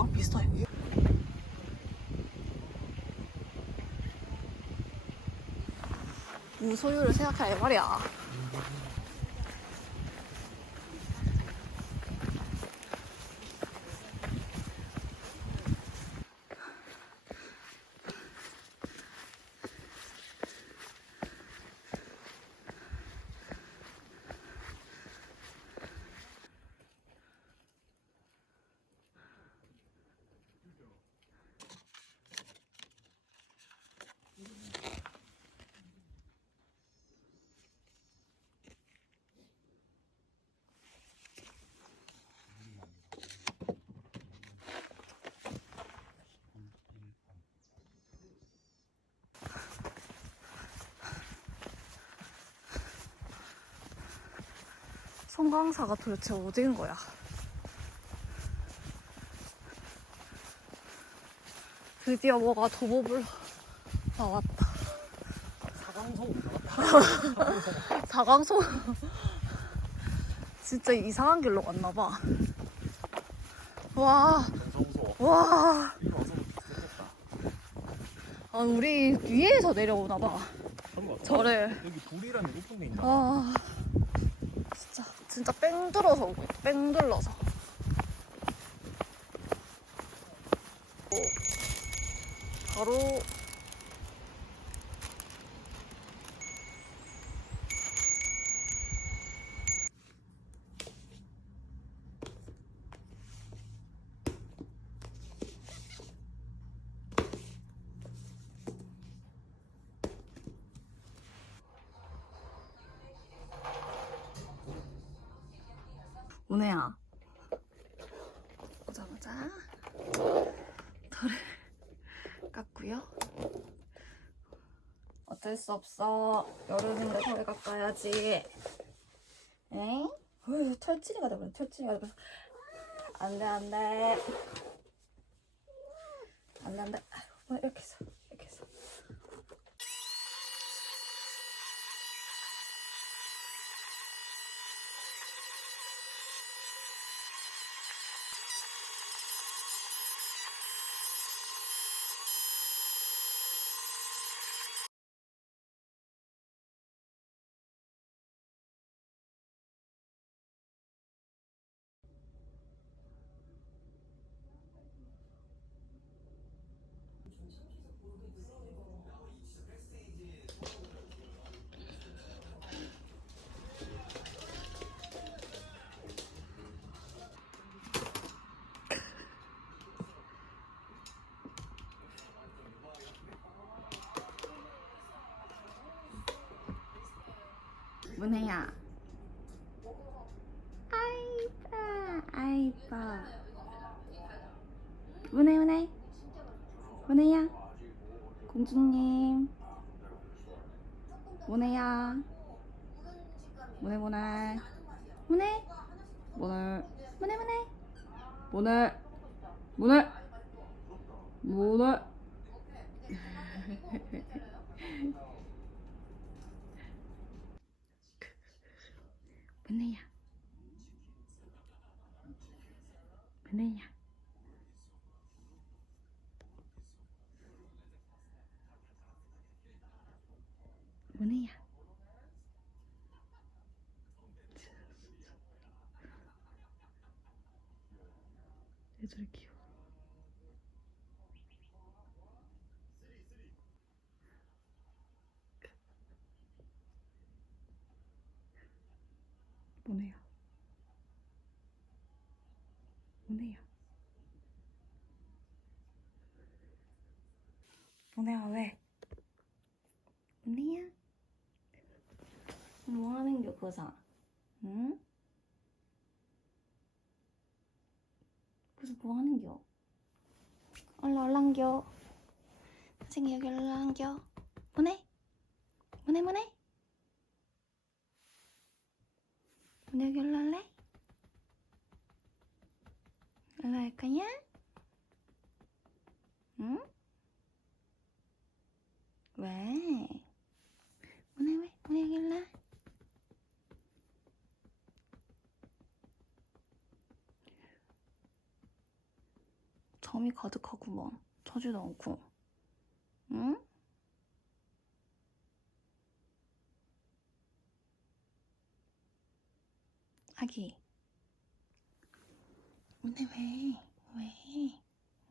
통도사랑 비슷해. 무소유를 생각해 말이야. 송광사가 도대체 어디인 거야? 드디어 뭐가 도보불 나왔다. 사강성 사광소 진짜 이상한 길로 갔나 봐. 와, 정성소 와. 좋겠다 아, 우리 위에서 내려오나봐. 거 같아 저를. 여기 불이라는 높은 데 있나? 아, 진짜, 뺑 들어서 오고 있다. 뺑 둘러서. 오, 바로 은혜야. 오자마자 털을 깎고요. 어쩔 수 없어. 여름인데 털을 깎아야지. 엥? 어휴, 털칠이가 돼버려. 털칠이가 돼버려. 안돼 안돼. 안돼 안돼. 뭐 이렇게 해서. 문혜야. 아이빠, 아이빠. 문혜, 문혜. 문혜야. 공주님. 문혜야. 문혜, 문혜. 문혜. 문혜. 문혜, 문혜. 문혜. 문혜. 문혜. 문혜야. 문혜야. 문혜야. 애들 귀여워. 문혜야. 문혜야. 문혜야 왜? 문혜야? 뭐 하는 겨 그사? 응? 그래서 뭐 하는 겨? 얼라 얼랑겨. 선생님 여기 얼랑겨. 문혜? 문혜 문혜? 문혜 여기 올라올래? 올라갈 거야? 응? 왜? 오늘 왜? 오늘 여기 올라? 점이 가득하고만 뭐, 차지도 않고 응? 아기 근데 왜? 왜?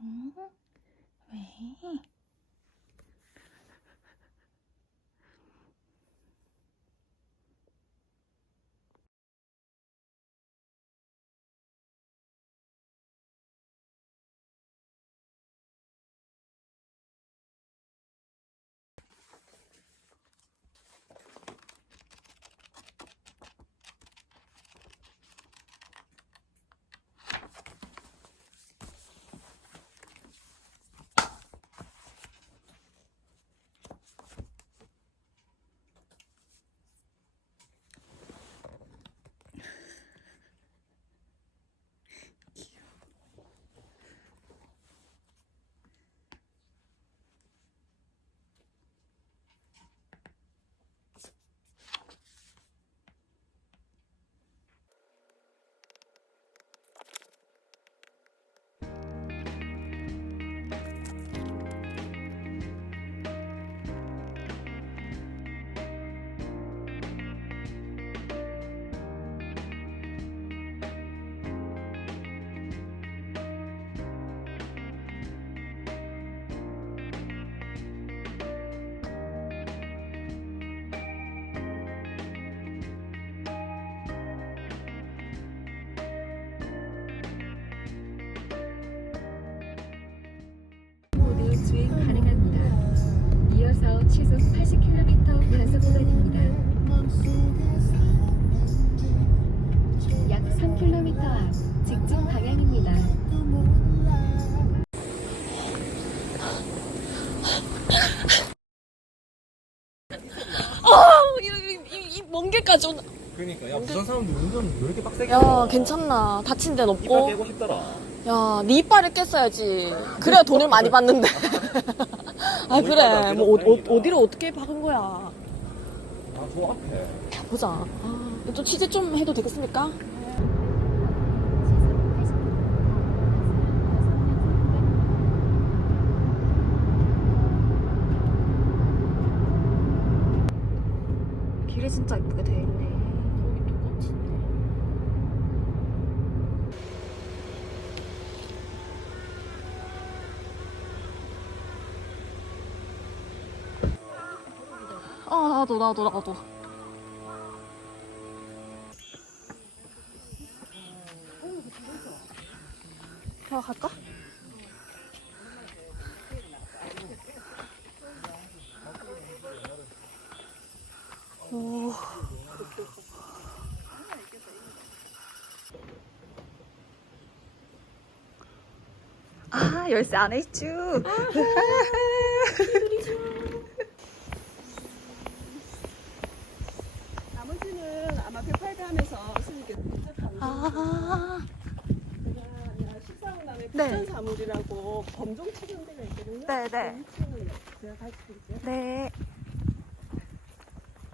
응? 왜? 주행 가능합니다. 이어서 시속 80km 단속 구간입니다. 약 3km 앞 직진 방향입니다. 먼 길까지 온다. 그러니까 야 부산 사람들 운전 왜 이렇게 빡세게 야, 괜찮나. 다친 데는 이빨 없고. 깨고 싶더라 야, 네 이빨을 깼어야지. 그래야 돈을 많이 받는데. 아, 그래. 뭐, 어, 어, 디로 어떻게 박은 거야. 아 저 앞에 야, 보자. 아, 좀 취재 좀 해도 되겠습니까? 길이 진짜 이쁘게 돼 있네. 아 나도 나도 나도. 들어갈까? 오. 아 열쇠 안에 있죠. 나머지는 아마 108감에서 스님께 직접 가는 아 거예요. 식사하고 나면 네. 부천사물이라고 범종 체험대가 있거든요. 네 네. 그 제가 갈 수도 있어요. 네.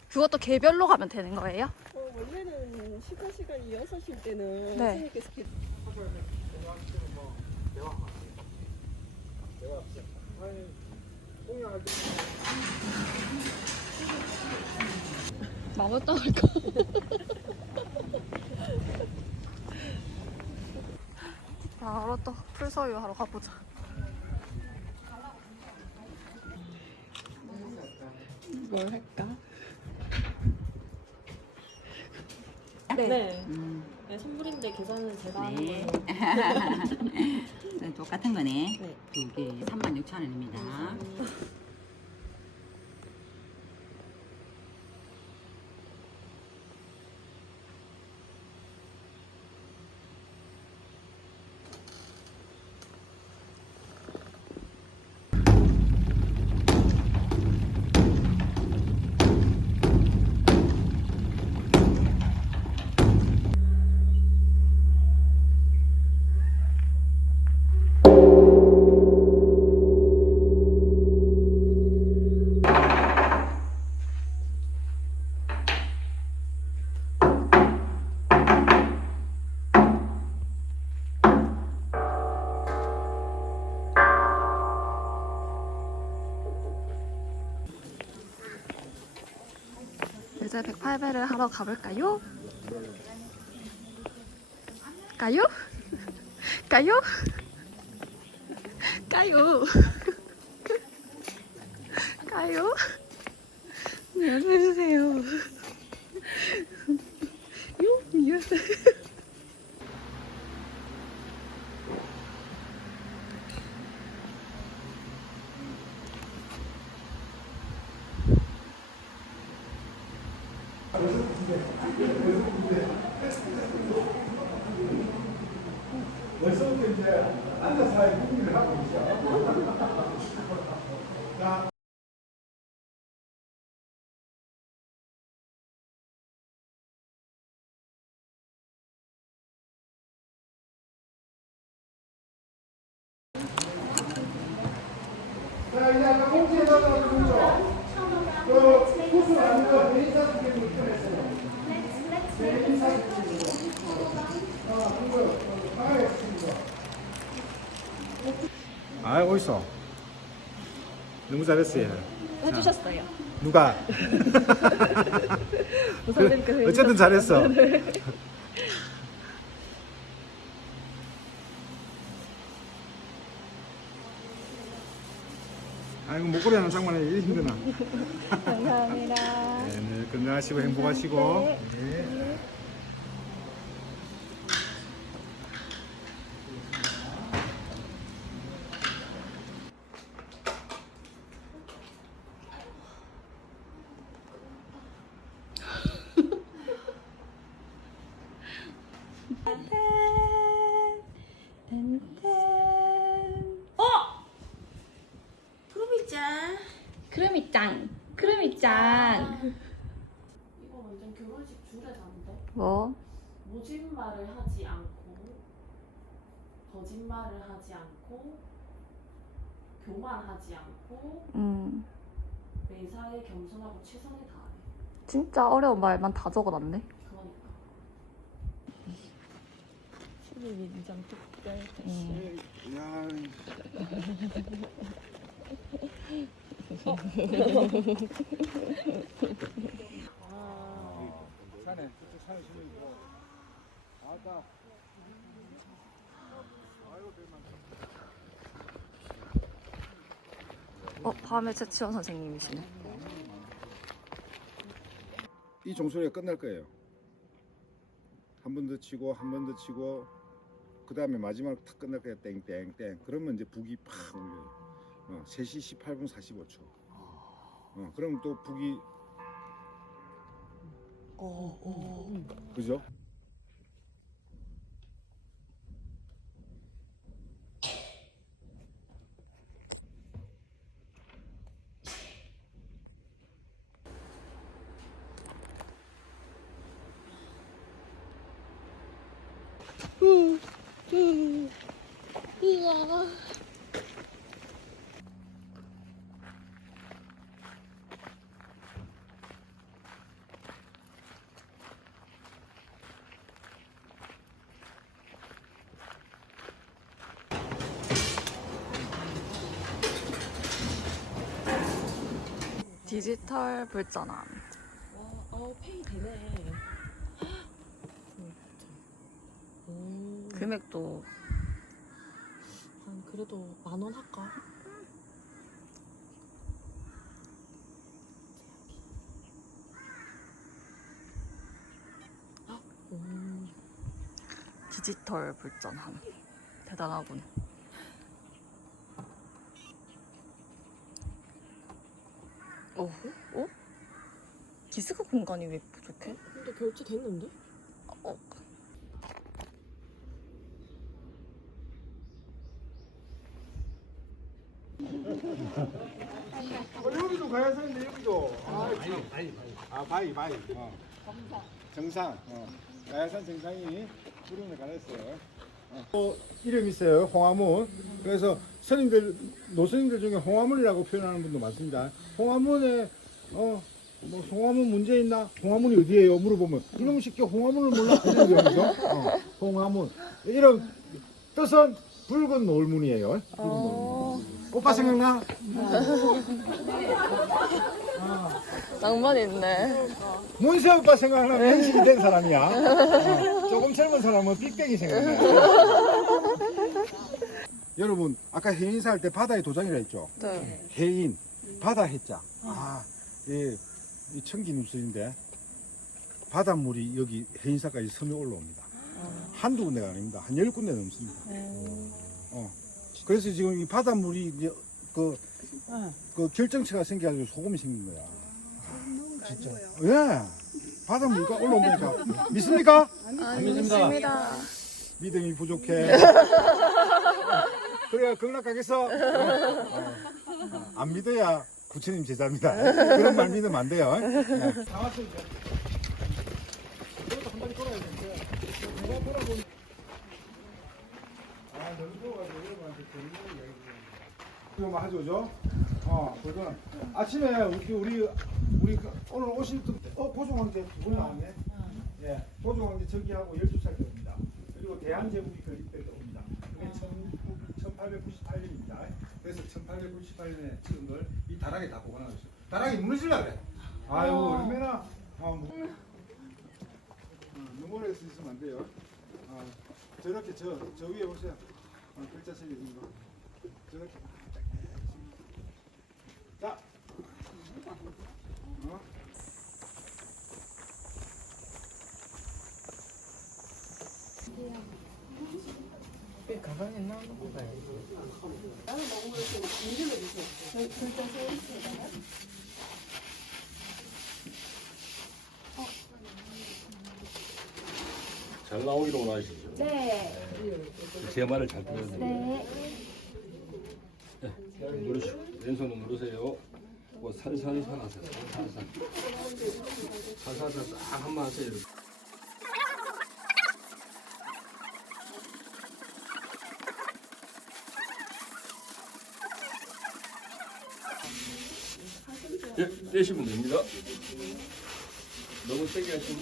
그것도 개별로 가면 되는 거예요? 어, 원래는 식사 시간이 6시일 때는 네. 스님께서 이렇게 나왔다 할까? 바로 또 풀서유 하러 가보자. 뭘 할까? 네. 네, 선물인데 계산은 제가 하는 네. 걸로. 네, 똑같은 거네. 네. 두 개, 36,000원입니다. 이제 108배를 하러 가볼까요? 가요? 가요? 가요? 가요? 네, 안녕하세요. 요, 미안. 아, 어딨어? 너무 잘했어요. 해주셨어요. 누가? 그, 어쨌든 잘했어. 아이고 목걸이 하나 장만해 일 힘드나? 감사합니다. 네, 네, 건강하시고 행복하시고. 네. 크루미짱, 크루미짱. 이거 완전 결혼식 주례자인데 뭐? 모진말을 하지 않고 거짓말을 하지 않고 교만하지 않고 음, 매사에 겸손하고 최선을 다하네. 진짜 어려운 말만 다 적어놨네. 그러니까. 산에 저쪽 산에 실려 있고. 아까 어, 밤에 최치원 선생님이시네. 이 종소리가 끝날 거예요. 한 번 더 치고 한 번 더 치고 그 다음에 마지막 탁 끝날 거예요. 땡땡땡. 그러면 이제 북이 팍 올려요. 어, 3시 18분 45초. 어, 그럼 또 북이 그죠? 디지털 불전환. 어, 페이 되네. 오, 금액도 한 그래도 만 원 할까? 아, 오. 디지털 불전환. 대단하군. 어? 어? 디스크 공간이 왜 부족해? 근데 결제됐는데? 어, 어, 여기도 가야 사는데 여기도. 아, 바위, 아, 바위, 바위. 어. 정상. 어. 가야산 정상이 구름에 가렸어요. 어. 또 이름 있어요. 홍화문. 그래서 스님들 노스님들 중에 홍화문이라고 표현하는 분도 많습니다. 홍화문에 어. 뭐 홍화문 문제 있나? 홍화문이 어디예요? 물어보면 이놈 쉽게 홍화문을 몰라 여기서 어, 홍화문 이런 뜻은 붉은 놀문이에요. 붉은 놀문. 오빠 생각나? 낭만 있네. 문세 오빠 생각하면 변신이 된 사람이야. 어, 조금 젊은 사람은 빅뱅이 생각나. 여러분 아까 해인사 할 때 바다의 도장이라 했죠. 네. 해인 바다 해자. 아, 예, 이 청기 누수인데 바닷물이 여기 해인사까지 섬에 올라옵니다. 한두 군데가 아닙니다. 한 열 군데 넘습니다. 어. 그래서 지금 이 바닷물이 이제 그, 그 결정체가 생겨가지고 소금이 생긴 거야. 진짜. 예. 바닷물가 올라오니까 믿습니까? 안 믿습니다. 믿음이 부족해. 그래야 극락 가겠어. 어, 어. 안 믿어야 부처님 제자입니다. 그런 말 믿으면 안 돼요. 예. 다 왔어 이제. 이것도 한 바퀴 돌아야 되는데 누가 돌아보니 아 너무 좋아가지고 여러분한테 재밌는 이야기 이거 뭐 하죠, 죠? 어, 그거 아침에 우리 우리 우리 그 오늘 오실 때 어 보조관제 두분 나왔네. 예, 보조관제 저기하고 12살 때입니다. 그리고 대한제국이 때. 그게 1898년입니다. 그래서 1898년에 찍은 걸 이 다락에 다 보관하고 있어요. 다락이 무너질라 그래. 아유, 얼마나 아, 뭐. 어, 눈물을 수 있으면 안 돼요. 아, 저렇게 저, 저 위에 보세요. 어, 글자 새겨진 거. 저렇게. 자. 잘 나오기로 원하시죠? 네. 제 말을 잘 들어야 돼요. 네. 누르시고 왼손으로 누르세요. 뭐 산산산 하세요. 산산산. 산산산 싹 한번 하세요. 이렇게. 예, 떼시면 됩니다. 너무 세게 하시면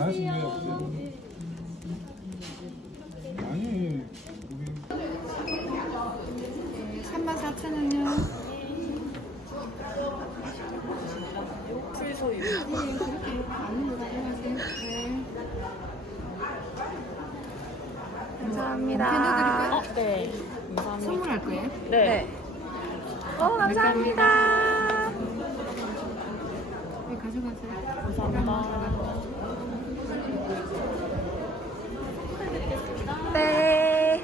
아니, 우리 3만 4천 원요. 풀소유. 감사합니다. 어, 네. 감사합니다. 선물 할 거예요? 네. 어, 감사합니다. 네, 가져가세요. 감사합니다. 네.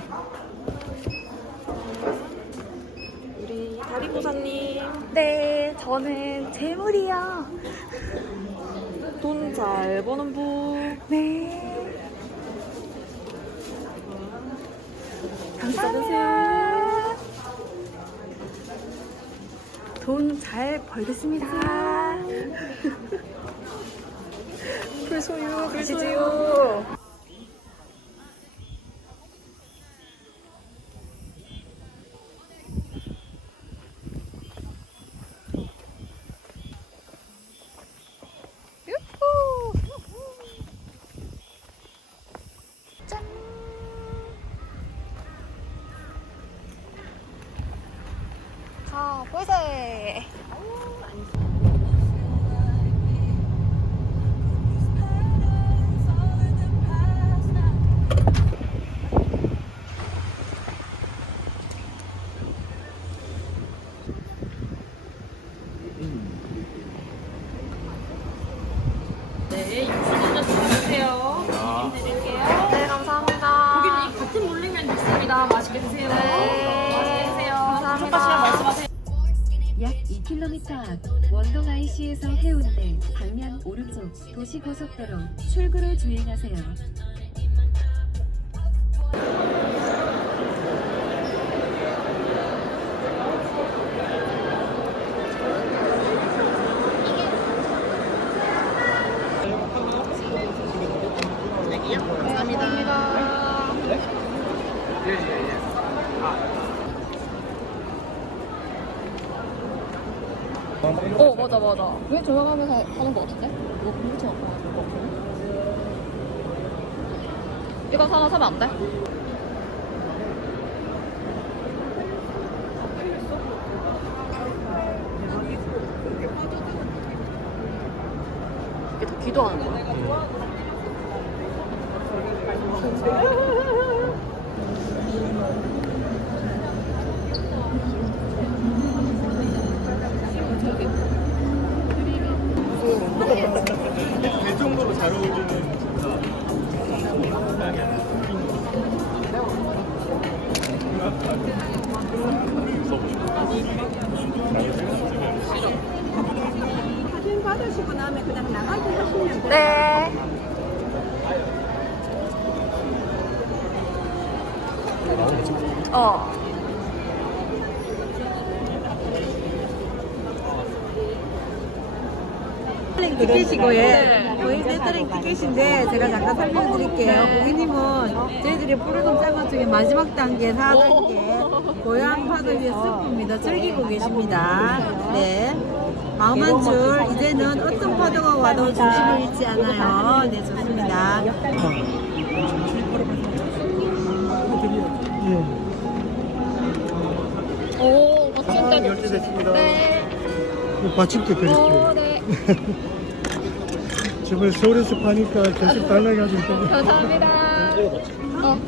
우리 다리보사님 네, 저는 재물이요. 돈 잘 버는 분. 네. 감사합니다. 돈 잘 벌겠습니다. 풀소유 가시지요. 원동 IC에서 해운대 방면 오른쪽 도시고속도로 출구로 주행하세요. 가는 거 같은데? 이거 공부차 갖고 가는 거 같은데? 이거 하나 사면 안 돼? 이게 다 기도하는 거야. 음. 어. 티켓이고 예. 고객 레터링 티켓인데 제가 잠깐 설명드릴게요. 고객님은 저희들이 프로그램 짠것 중에 마지막 단계 4단계 고향 파도 위에 스프입니다. 즐기고 계십니다. 네. 마음 한 줄 이제는 어떤 파도가 와도 중심을 잃지 않아요. 네 좋습니다. 오, 멋진데. 열쇠됐습니다. 네. 받침대 드릴게요. 오, 네. 저번에 서울에서 파니까 계속 달라가지고 감사합니다. 어.